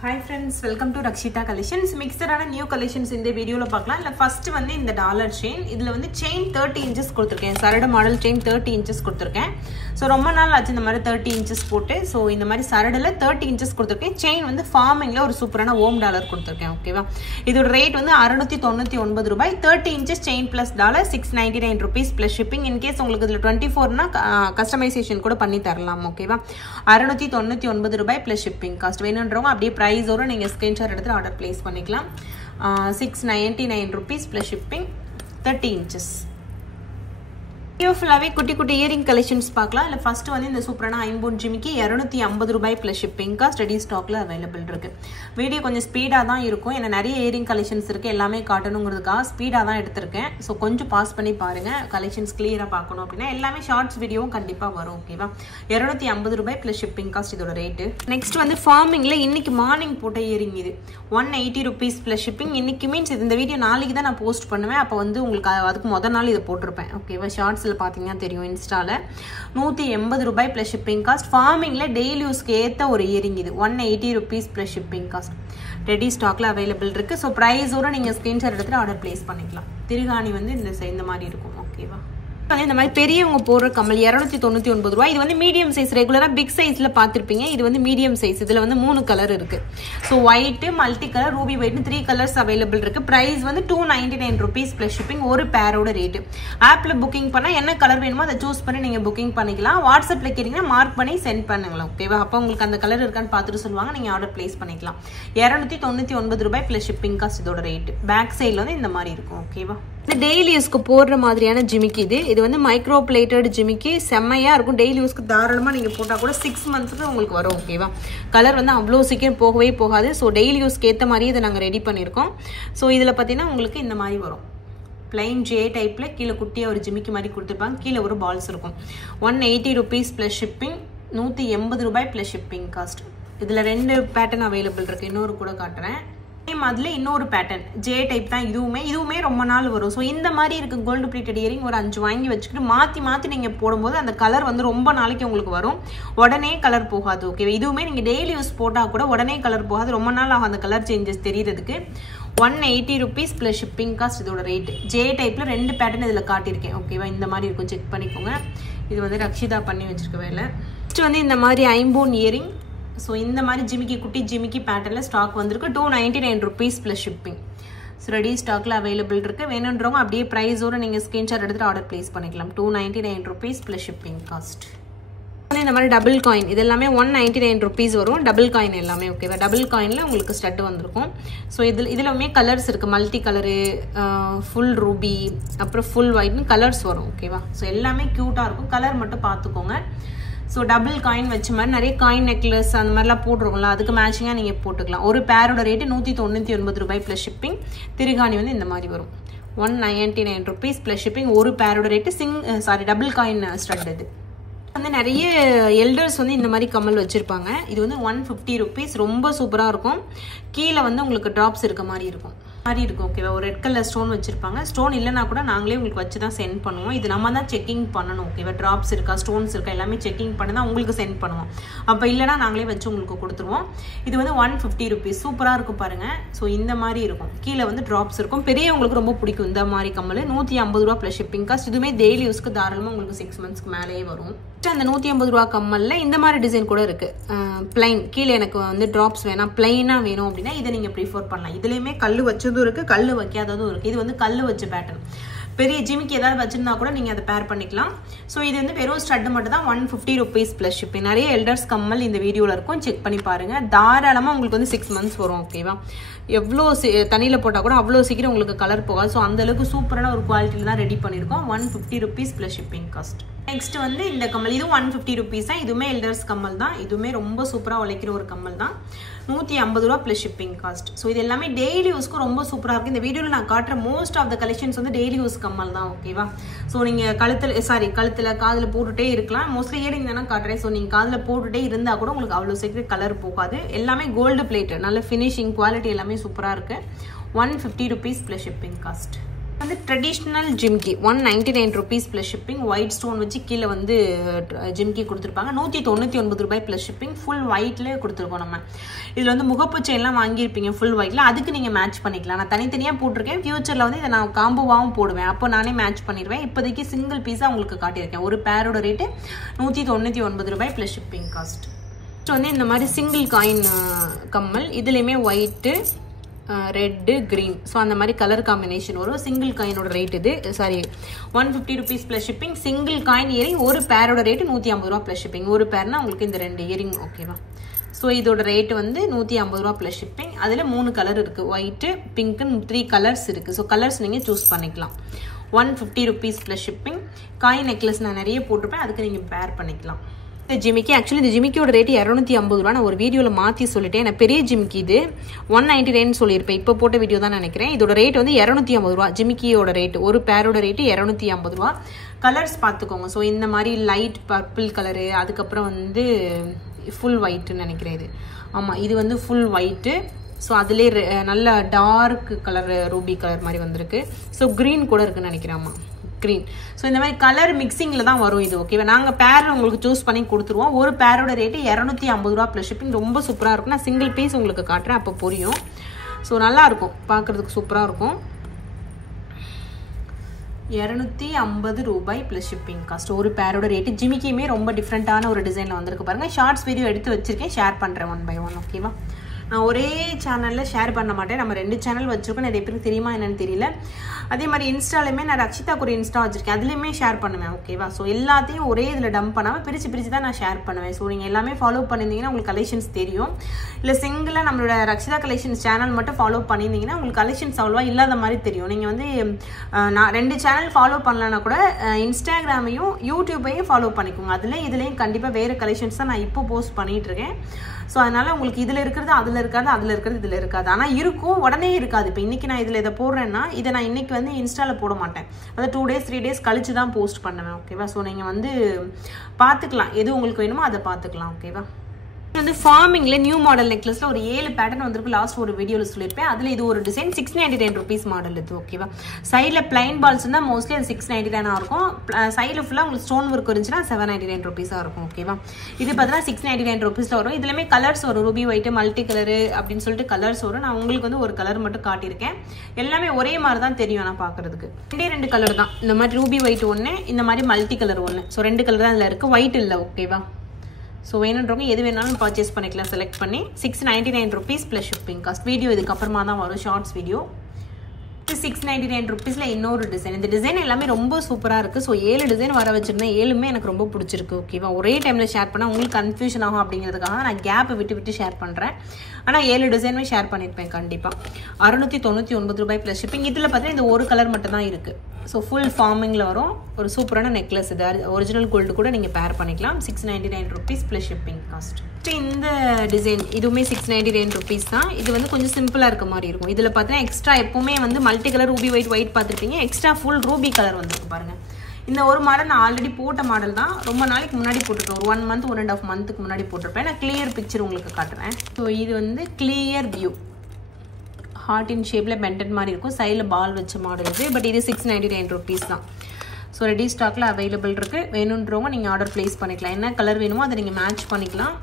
Hi friends, welcome to Rakshita Collections. Mixed new collections in the video la paakalam. La first வந்து இந்த dollar chain. இதுல வந்து chain 30 inches கொடுத்திருக்கேன். சரடு model chain 30 inches கொடுத்திருக்கேன். So ரொம்ப நாள் ஆச்சு இந்த மாதிரி 30 inches போட்டு. சோ இந்த மாதிரி சரடுல 30 inches கொடுத்திருக்கேன். செயின் வந்து ஃபார்மிங்ல ஒரு சூப்பரான ஓம் டாலர் கொடுத்திருக்கேன். ஓகேவா? இதோட ரேட் வந்து 699 ரூபாய். 30 inches chain plus dollar 699 rupees plus shipping. In case உங்களுக்கு இதுல 24 னா கஸ்டமைசேஷன் கூட பண்ணி தரலாம். ஓகேவா? 699 ரூபாய் plus shipping cost. வேணும்ன்றவங்க அப்படியே price ஓட நீங்க ஸ்கிரீன்ஷாட் எடுத்து ஆர்டர் பிளேஸ் பண்ணிக்கலாம். 699 rupees plus shipping, 30 inches. Video ஃபுல்லாவே குட்டி குட்டி இயரிங் கலெக்ஷன்ஸ் பார்க்கலாம். இல்ல ஃபர்ஸ்ட் வந்து இந்த சூப்பரான ஐம்பொன் ஜிமிக்கி 250 ரூபாய் plus shipping cost ரெடி ஸ்டாக்ல அவைலபிள் இருக்கு. வீடியோ கொஞ்சம் ஸ்பீடா தான் இருக்கும். ஏன்னா நிறைய இயரிங் கலெக்ஷன்ஸ் இருக்கு. எல்லாமே காட்டணும்ங்கிறதுக்காக ஸ்பீடா தான் எடுத்திருக்கேன். சோ கொஞ்சம் பாஸ் பண்ணி பாருங்க. கலெக்ஷன்ஸ் கிளியரா பார்க்கணும் அப்படினா எல்லாமே ஷார்ட்ஸ் வீடியோவும் கண்டிப்பா வரும். ஓகேவா? 250 ரூபாய் plus shipping cost இதோட ரேட். நெக்ஸ்ட் வந்து ஃபார்மிங்ல இன்னைக்கு மார்னிங் போட்ட இயரிங் இது 180 rupees plus shipping. இன்னைக்கு மீன்ஸ் இந்த வீடியோ நாளைக்கு தான் நான் போஸ்ட் பண்ணுவேன். அப்ப வந்து உங்களுக்கு அதுக்கு முதல் நாள் இத போட்டுருப்பேன். ஓகேவா? ஷார்ட்ஸ் பாத்தீங்கன்னா தெரியும் இன்ஸ்டால 180 ரூபாய் plus shipping cost. ஃபார்மிங்ல டெய்லி யூஸ்க்கு ஏத்த ஒரு இயரிங் இது 180 rupees plus shipping cost ready ஸ்டாக்ல அவைலபிள் இருக்கு. சோ பிரைஸோட நீங்க ஸ்கிரீன்ஷாட் எடுத்து ஆர்டர் பிளேஸ் பண்ணிக்கலாம். திருகாணி வந்து இந்த மாதிரி இருக்கும். ஓகேவா? இந்த மாதிரி பெரியவங்க போடுற கம்மல் 299 ரூபாய். இது வந்து மீடியம் சைஸ். ரெகுலரா பிக் சைஸ்ல பாத்திருப்பீங்க. இது வந்து மீடியம் சைஸ். இதுல வந்து 3 கலர் இருக்கு. So white, multi colour, Ruby white 3 colours available இருக்கு. பிரைஸ் வந்து 299 rupees plus shipping. ஒரு பேரோட ரேட். ஆப்ல புக்கிங் பண்ணா என்ன கலர் வேணுமோ அதை சூஸ் பண்ணி நீங்க புக்கிங் பண்ணிக்கலாம். வாட்ஸ்அப்ல கேட்டீங்கன்னா மார்க் பண்ணி சென்ட் பண்ணுங்களா. ஓகேவா? அப்ப உங்களுக்கு அந்த கலர் இருக்கான்னு பார்த்துட்டு சொல்லுவாங்க. நீங்க ஆர்டர் பிளேஸ் பண்ணிக்கலாம். 299 ரூபாய் plus shipping cost இதோட ரேட். பேக் சைடுல வந்து இந்த மாதிரி இருக்கும். ஓகேவா? இந்த டெய்லி யூஸ்க்கு போடுற மாதிரியான ஜிமிக்கி இது வந்து மைக்ரோ பிளேட்டட் ஜிமிக்கி. செம்மையா இருக்கும். டெய்லி யூஸ்க்கு தாராளமா நீங்க போட்டா கூட 6 monthsக்கு உங்களுக்கு வரும். ஓகேவா? கலர் வந்து அவ்வளோ சீக்கிரம் போகவே போகாது. ஸோ டெய்லி யூஸ்க்கு ஏற்ற மாதிரி இதை நாங்கள் ரெடி பண்ணியிருக்கோம். ஸோ இதில் பார்த்தீங்கன்னா உங்களுக்கு இந்த மாதிரி வரும். பிளைன் ஜே டைப்ல கீழே குட்டியா ஒரு ஜிமிக்கி மாதிரி கொடுத்துருப்பாங்க. கீழே ஒரு பால்ஸ் இருக்கும். 180 rupees plus shipping, 180 ரூபாய் plus shipping cost. இதுல 2 பேட்டர்ன் அவைலபிள் இருக்கு. இன்னொரு கூட காட்டுறேன். அதுல இன்னொரு பேட்டர்ன் ஜே டைப் தான். இதுவுமே ரொம்ப நாள் வரும். ஸோ இந்த மாதிரி இருக்கு கோல்டு பிளேட்டட் இயரிங். ஒரு 5 வாங்கி வச்சுக்கிட்டு மாத்தி நீங்க போடும்போது அந்த கலர் வந்து ரொம்ப நாளைக்கு உங்களுக்கு வரும். உடனே கலர் போகாது. ஓகே? இதுவுமே நீங்க டெய்லி யூஸ் போட்டா கூட உடனே கலர் போகாது. ரொம்ப நாள் ஆகும் அந்த கலர் சேஞ்சஸ் தெரியறதுக்கு. 180 rupees plus shipping cost இதோட ரேட். ஜே டைப்ல 2 பேட்டர்ன் இதுல காட்டியிருக்கேன். ஓகேவா? இந்த மாதிரி இருக்கும். செக் பண்ணிக்கோங்க. இது வந்து ரக்ஷிதா பண்ணி வச்சிருக்க வேலை. நெக்ஸ்ட் வந்து இந்த மாதிரி ஐம்பொன் இயரிங். ஸோ இந்த மாதிரி ஜிமிக்கி குட்டி ஜிமிக்கி பேட்டர்ல ஸ்டாக் வந்திருக்கு. 299 rupees plus shipping. So ready ஸ்டாக்ல அவைலபிள் இருக்கு. வேணுன்றவங்க அப்படியே பிரைஸோட நீங்க ஸ்கிரீன்ஷாட் எடுத்துட்டு ஆர்டர் பிளேஸ் பண்ணிக்கலாம். 299 rupees plus shipping cost. இந்த மாதிரி டபுள் காயின் இது எல்லாமே 199 rupees வரும். டபுள் காயின் எல்லாமே. ஓகேவா? டபுள் காயின்ல உங்களுக்கு ஸ்டட் வந்திருக்கும். ஸோ இதுலமே கலர்ஸ் இருக்கு. மல்டி கலரு, ஃபுல் ரூபி, அப்புறம் ஃபுல் ஒயிட்னு கலர்ஸ் வரும். ஓகேவா? ஸோ எல்லாமே கியூட்டா இருக்கும். கலர் மட்டும் பார்த்துக்கோங்க. ஸோ டபுள் காயின் வச்ச மாதிரி நிறைய காயின் நெக்லஸ் அந்த மாதிரிலாம் போட்டுருக்கோம்ல, அதுக்கு மேட்சிங்காக நீங்கள் போட்டுக்கலாம். ஒரு பேரோட ரேட்டு 199 ரூபாய் plus shipping. திருகாணி வந்து இந்த மாதிரி வரும். 199 rupees plus shipping. ஒரு பேரோட ரேட்டு டபுள் காயின் ஸ்டட். இது வந்து நிறைய எல்டர்ஸ் வந்து இந்த மாதிரி கம்மல் வச்சிருப்பாங்க. இது வந்து 150 rupees. ரொம்ப சூப்பராக இருக்கும். கீழே வந்து உங்களுக்கு ட்ராப்ஸ் இருக்க மாதிரி இருக்கும். ஓகேவா? ஒரு ரெட் கலர் ஸ்டோன் வச்சிருப்பாங்க. ஸ்டோன் இல்லைன்னா கூட நாங்களே உங்களுக்கு வச்சு தான் சென்ட் பண்ணுவோம். இது நம்ம தான் செக்கிங் பண்ணணும். ஓகேவா? ட்ராப்ஸ் இருக்கா, ஸ்டோன்ஸ் இருக்கா, எல்லாமே செக்கிங் பண்ணி தான் உங்களுக்கு சென்ட் பண்ணுவோம். அப்போ இல்லைனா நாங்களே வச்சு உங்களுக்கு கொடுத்துருவோம். இது வந்து 150 rupees. சூப்பராக இருக்கும் பாருங்க. ஸோ இந்த மாதிரி இருக்கும். கீழே வந்து ட்ராப்ஸ் இருக்கும். பெரியவங்களுக்கு ரொம்ப பிடிக்கும் இந்த மாதிரி கம்மல். 150 ரூபா plus shipping cost. இதுவுமே டெய்லி யூஸ்க்கு தாராளமாக உங்களுக்கு 6 monthsக்கு மேலேயே வரும். அந்த 150 ரூபா கம்மல்ல இந்த மாதிரி டிசைன் கூட இருக்கு. பிளைன் கீழே எனக்கு வந்து ட்ராப்ஸ் வேணாம், பிளைனா வேணும் அப்படின்னா இதை நீங்க ப்ரிஃபர் பண்ணலாம். இதுலயுமே கல்லு வச்சதும் இருக்கு, கல்லு வைக்காததும் இருக்கு. இது வந்து கல்லு வச்ச பேட்டர்ன். பெரிய ஜிமிக்கி ஏதாவது வச்சிருந்தா கூட நீங்க அதை பேர் பண்ணிக்கலாம். ஸோ இது வந்து வெறும் ஸ்டட் மட்டும் தான் 150 rupees plus shipping. நிறைய எல்டர்ஸ் கம்மல் இந்த வீடியோல இருக்கும். செக் பண்ணி பாருங்க. தாராளமா உங்களுக்கு வந்து 6 months வரும். ஓகேவா? எவ்வளோ தண்ணியில் போட்டால் கூட அவ்வளோ சீக்கிரம் உங்களுக்கு கலர் போகாது. ஸோ அந்த அளவுக்கு சூப்பரான ஒரு குவாலிட்டியில் தான் ரெடி பண்ணியிருக்கோம். 150 rupees plus shipping cost. Next வந்து இந்த கம்மல் இதுவும் 150 rupees தான். இதுவுமே எல்டர்ஸ் கம்மல் தான். இதுவுமே ரொம்ப சூப்பராக உழைக்கிற ஒரு கம்மல் தான். 150 ரூபா plus shipping cost. ஸோ இது எல்லாமே டெய்லி யூஸ்க்கு ரொம்ப சூப்பராக இருக்கு. இந்த வீடியோவில் நான் காட்டுற மோஸ்ட் ஆஃப் த கலெக்ஷன்ஸ் வந்து டெய்லி யூஸ் கம்மல் தான். ஓகேவா? ஸோ நீங்கள் கழுத்தில் காதில் போட்டுட்டே இருக்கலாம். மோஸ்ட்லி இயரிங் தானே காட்டுறேன். ஸோ நீங்கள் காதில் போட்டுட்டே இருந்தால் கூட உங்களுக்கு அவ்வளோ சீக்கிரம் கலர் போகாது. எல்லாமே கோல்டு பிளேட். நல்ல ஃபினிஷிங் குவாலிட்டி எல்லாமே சூப்பராக இருக்கு. 150 rupees plus shipping cost. வந்து traditional jhumki 199 rupees plus shipping. White stone வச்சு கீழே வந்து ஜிம்கி கொடுத்துருப்பாங்க. 199 ரூபாய் ப்ளஸ் ஷிப்பிங். ஃபுல் ஒயிட்ல கொடுத்துருக்கோம் நம்ம. இதில் வந்து முகப்பு செயின்லாம் வாங்கியிருப்பீங்க ஃபுல் ஒயிட்ல, அதுக்கு நீங்கள் மேட்ச் பண்ணிக்கலாம். நான் தனித்தனியாக போட்டிருக்கேன். ஃபியூச்சரில் வந்து இதை நான் காம்போவாகவும் போடுவேன், அப்போ நானே மேட்ச் பண்ணிடுவேன். இப்போதைக்கு சிங்கிள் பீஸாக உங்களுக்கு காட்டியிருக்கேன். ஒரு பேரோட ரேட்டு 199 ரூபாய் ப்ளஸ் ஷிப்பிங் காஸ்ட். வந்து இந்த மாதிரி சிங்கிள் காயின் கம்மல், இதுலேயுமே ஒயிட்டு ரெட்டு க்ரீன், ஸோ அந்த மாதிரி கலர் காம்பினேஷன் வரும். சிங்கிள் காயினோட ரேட் இது, sorry 150 rupees plus shipping. Single coin earring ஒரு பேரோட ரேட்டு 150 ரூபா ப்ளஸ் ஷிப்பிங். ஒரு பேர்னா உங்களுக்கு இந்த 2 இயரிங் ஓகேவா. ஸோ இதோட ரேட் வந்து 150 ரூபா ப்ளஸ் ஷிப்பிங். அதில் 3 கலர் இருக்குது, ஒயிட்டு பிங்க்குன்னு 3 கலர்ஸ் இருக்குது. ஸோ கலர்ஸ் நீங்கள் சூஸ் பண்ணிக்கலாம். 150 rupees plus shipping. Coin necklace நான் நிறைய போட்டிருப்பேன், அதுக்கு நீங்கள் பேர் பண்ணிக்கலாம். இந்த ஜிமிக்கி ஆக்சுவலி இந்த ஜிமிக்கியோட ரேட் 250 ரூபா. நான் ஒரு வீடியோவில் மாற்றி சொல்லிட்டேன். நான் பெரிய ஜிமிக்கி இது 199 சொல்லியிருப்பேன், இப்போ போட்ட வீடியோ தான் நினைக்கிறேன். இதோட ரேட் வந்து 250 ரூபா. ஜிமிக்கியோட ரேட், ஒரு பேரோட ரேட்டு 250 ரூபா. கலர்ஸ் பார்த்துக்கோங்க. ஸோ இந்த மாதிரி லைட் பர்பிள் கலரு, அதுக்கப்புறம் வந்து ஃபுல் ஒயிட்டுன்னு நினைக்கிறேன் இது. ஆமாம், இது வந்து ஃபுல் ஒயிட்டு. ஸோ அதிலே நல்ல டார்க் கலர் ரூபி கலர் மாதிரி வந்திருக்கு. ஸோ க்ரீன் கூட இருக்குன்னு நினைக்கிறேன். ஆமாம், க்ரீன். ஸோ இந்த மாதிரி கலர் மிக்சிங்கில் தான் வரும் இது ஓகேவா. நாங்கள் பேர் உங்களுக்கு சூஸ் பண்ணி கொடுத்துருவோம். ஒரு பேரோட ரேட்டு 250 ரூபா ப்ளஸ் ஷிப்பிங். ரொம்ப சூப்பராக இருக்கும். நான் சிங்கிள் பீஸ் உங்களுக்கு காட்டுறேன், அப்போ புரியும். ஸோ நல்லாயிருக்கும், பார்க்குறதுக்கு சூப்பராக இருக்கும். 250 ரூபாய் ப்ளஸ் ஷிப்பிங் காஸ்ட். ஒரு பேரோட ரேட்டு. ஜிமிக்கியுமே ரொம்ப டிஃப்ரெண்ட்டான ஒரு டிசைனில் வந்திருக்கு பாருங்கள். ஷார்ட்ஸ் வீடியோ எடுத்து வச்சுருக்கேன், ஷேர் பண்ணுறேன் 1 by 1 ஓகேவா. நான் ஒரே சேனலில் ஷேர் பண்ண மாட்டேன். நம்ம 2 சேனல் வச்சுருக்கோம். நிறைய பேருக்கு தெரியுமா என்னன்னு தெரியல. அதே மாதிரி இன்ஸ்டாலுமே நான் ரக்ஷிதாக்கு ஒரு இன்ஸ்டா வச்சுருக்கேன், அதுலேயுமே ஷேர் பண்ணுவேன் ஓகேவா. ஸோ எல்லாத்தையும் ஒரே இதில் டம்ப் பண்ணாமல் பிரித்து தான் நான் ஷேர் பண்ணுவேன். ஸோ நீங்கள் எல்லாமே ஃபாலோ பண்ணியிருந்தீங்கன்னா உங்களுக்கு கலெக்ஷன்ஸ் தெரியும். இல்லை சிங்கிளாக நம்மளோட ரக்ஷிதா கலெக்ஷன்ஸ் சேனல் மட்டும் ஃபாலோ பண்ணியிருந்தீங்கன்னா உங்களுக்கு கலெக்ஷன்ஸ் அவ்வளோவா இல்லாத மாதிரி தெரியும். நீங்கள் வந்து நான் 2 சேனல் ஃபாலோ பண்ணலன்னா கூட இன்ஸ்டாகிராமையும் யூடியூப்பையும் ஃபாலோ பண்ணிக்கோங்க. இதுலேயும் கண்டிப்பாக வேறு கலெக்ஷன்ஸ் தான் நான் இப்போ போஸ்ட் பண்ணிகிட்ருக்கேன். ஸோ அதனால் உங்களுக்கு இதில் இருக்கிறது அதில் இருக்காது, அதில் இருக்கிறது இதில் இருக்காது. ஆனால் இருக்கும், உடனே இருக்காது. இப்போ இன்றைக்கி நான் இதில் இதை போடுறேன்னா இதை நான் இன்றைக்கி வந்து இன்ஸ்டாவில் போட மாட்டேன். அதாவது 2 days 3 days கழிச்சு தான் போஸ்ட் பண்ணுவேன் ஓகேவா. ஸோ நீங்கள் வந்து பார்த்துக்கலாம், எது உங்களுக்கு வேணுமோ அதை பார்த்துக்கலாம் ஓகேவா. வந்து ஃபார்மிங்கில் நியூ மாடல் நெக்லஸில் ஒரு 7 பேட்டர்ன் வந்திருக்கு. லாஸ்ட் ஒரு வீடியோவில் சொல்லியிருப்பேன். அதில் இது ஒரு டிசைன் 699 rupees மாடல் இது ஓகேவா. சைடில் பிளைன் பால்ஸ் இருந்தால் மோஸ்ட்லி அது 699 இருக்கும். சைடில் ஃபுல்லாக உங்களுக்கு ஸ்டோன் ஒர்க் இருந்துச்சுன்னா 799 rupees இருக்கும் ஓகேவா. இது பார்த்தீங்கன்னா 699 rupees வரும். இதுலேயுமே கலர்ஸ் வரும், ரூபி ஒயிட்டு மல்டி கலரு அப்படின்னு சொல்லிட்டு கலர்ஸ் வரும். நான் உங்களுக்கு வந்து ஒரு கலர் மட்டும் காட்டியிருக்கேன். எல்லாமே ஒரே மாதிரி தான் தெரியும் நான் பார்க்குறதுக்கு. 2 கலர் தான். இந்த மாதிரி ரூபி ஒயிட் ஒன்று, இந்த மாதிரி மல்டி கலர் ஒன்று. ஸோ 2 கலர் தான் இதில் இருக்குது, ஒயிட் இல்லை ஓகேவா. ஸோ வேணுன்றவங்க எது வேணாலும் பர்ச்சேஸ் பண்ணிக்கலாம் செலக்ட் பண்ணி. 699 rupees plus shipping cost. Video இதுக்கப்புறமா தான் வரும், ஷார்ட்ஸ் வீடியோ. 699 rupeesல இன்னொரு டிசைன். இந்த டிசைன் எல்லாமே ரொம்ப சூப்பராக இருக்குது. ஸோ 7 டிசைன் வர வச்சுருந்தேன், 7மே எனக்கு ரொம்ப பிடிச்சிருக்கு ஓகேவா. ஒரே டைமில் ஷேர் பண்ணால் உங்களுக்கு கன்ஃபியூஷன் ஆகும் அப்படிங்கிறதுக்காக நான் கேப்பை விட்டு ஷேர் பண்ணுறேன். ஆனால் 7 டிசைனுமே ஷேர் பண்ணியிருப்பேன் கண்டிப்பாக. 699 ரூபாய் ப்ளஸ் ஷிப்பிங். இதில் பார்த்தீங்கன்னா இந்த ஒரு கலர் மட்டும் தான் இருக்குது. ஸோ ஃபுல் ஃபார்மிங்கில் வரும். ஒரு சூப்பரான நெக்லஸ் இது. ஒரிஜினல் கோல்டு கூட நீங்கள் பேர் பண்ணிக்கலாம். 699 rupees ப்ளஸ் ஷிப்பிங் காஸ்ட். இந்த டிசைன் இதுவுமே 699 rupees தான். இது வந்து கொஞ்சம் சிம்பிளாக இருக்க மாதிரி இருக்கும். இதில் பார்த்தீங்கன்னா எக்ஸ்ட்ரா எப்பவுமே வந்து மல்டி கலர் ரூபி ஒயிட் பார்த்துருப்பீங்க. எக்ஸ்ட்ரா ஃபுல் ரூபி கலர் வந்துருக்கு பாருங்கள். இந்த ஒரு மாடல் நான் ஆல்ரெடி போட்ட மாடல் தான். ரொம்ப நாளைக்கு முன்னாடி போட்டிருக்கேன், ஒரு 1 month 1.5 monthக்கு முன்னாடி போட்டிருப்பேன். நான் கிளியர் பிக்சர் உங்களுக்கு காட்டுறேன். ஸோ இது வந்து கிளியர் வியூ, ஹார்ட் இன் ஷேப்பில் பெண்டட் மாதிரி இருக்கும். சைடில் பால் வச்ச மாடல் இது. பட் இது 699 rupees தான். ஸோ ரெடி ஸ்டாக்கில் அவைலபிள் இருக்குது. வேணுன்றவங்க நீங்கள் ஆர்டர் ப்ளேஸ் பண்ணிக்கலாம். என்ன கலர் வேணுமோ அதை நீங்கள் மேட்ச் பண்ணிக்கலாம்.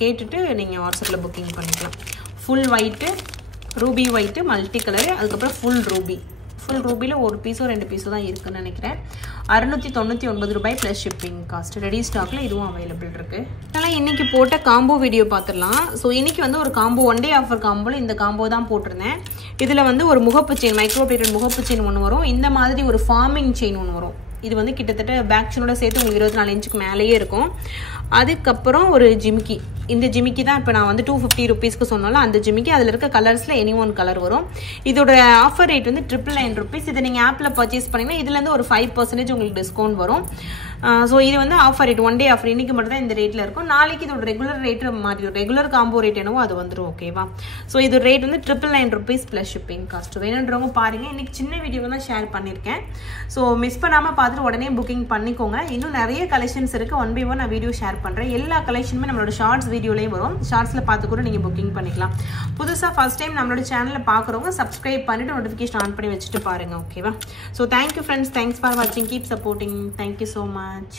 கேட்டுட்டு நீங்கள் வாட்ஸ்அப்பில் புக்கிங் பண்ணிக்கலாம். Full white, Ruby white, multi colour, அதுக்கப்புறம் ஃபுல் ரூபியில் ஒரு பீஸோ 2 பீஸோ தான் இருக்குன்னு நினைக்கிறேன். 699 ரூபாய் ப்ளஸ் ஷிப்பிங் காஸ்ட். ரெடி ஸ்டாக்கில் இதுவும் அவைலபிள் இருக்குது. அதனால் இன்றைக்கி போட்ட காம்போ வீடியோ பார்த்துடலாம். ஸோ இன்றைக்கி வந்து ஒரு காம்போ 1 day ஆஃபர் காம்போவில் இந்த காம்போ தான் போட்டிருந்தேன். இதில் வந்து ஒரு முகப்பு செயின், மைக்ரோ பிளேட்டட் முகப்பு செயின் ஒன்று வரும். இந்த மாதிரி ஒரு ஃபார்மிங் செயின் ஒன்று வரும். இது வந்து கிட்டத்தட்ட பேக் செயினோட சேர்த்து உங்களுக்கு 24 inch மேலேயே இருக்கும். அதுக்கப்புறம் ஒரு ஜிமிக்கி. இந்த ஜிமிக்கி தான் இப்போ நான் வந்து 250 rupeesக்கு சொன்னாலும் அந்த ஜிமிக்கி. அதில் இருக்க கலர்ஸில் எனி ஒன் கலர் வரும். இதோட ஆஃபர் ரேட் வந்து 999 rupees. இதை நீங்கள் ஆப்பில் பர்ச்சேஸ் பண்ணிங்கன்னா இதுலேருந்து ஒரு 5% உங்களுக்கு டிஸ்கவுண்ட் வரும். ஸோ இது வந்து ஆஃபர் ரேட், 1 day ஆஃபர். இன்றைக்கி மட்டும் தான் இந்த ரேட்டில் இருக்கும். நாளைக்கு இதோட ரெகுலர் ரேட் மாறி, ரெகுலர் காம்போ ரேட் என்னவோ அது வந்துடும் ஓகேவா. ஸோ இது ரேட் வந்து 999 rupees ப்ளஸ் ஷிப்பிங் காஸ்ட். வேணுன்றவங்க பாருங்கள். இன்றைக்கி சின்ன வீடியோ தான் ஷேர் பண்ணியிருக்கேன். ஸோ மிஸ் பண்ணாமல் பார்த்துட்டு உடனே புக்கிங் பண்ணிக்கோங்க. இன்னும் நிறைய கலெக்ஷன்ஸ் இருக்குது. 1 by 1 நான் வீடியோ ஷேர் பண்ணுறேன். எல்லா கலெக்ஷனுமே நம்மளோட ஷார்ட்ஸ் வீடியோலேயே வரும். ஷார்ட்ஸில் பார்த்து கூட நீங்கள் புக்கிங் பண்ணிக்கலாம். புதுசாக ஃபர்ஸ்ட் டைம் நம்மளோட சேனலில் பார்க்குறவங்க சப்ஸ்கிரைப் பண்ணிவிட்டு நோட்டிஃபிகேஷன் ஆன் பண்ணி வச்சுட்டு பாருங்கள். ஓகேவா? So thank you friends, thanks for வாட்சிங், keep supporting, thank you so much.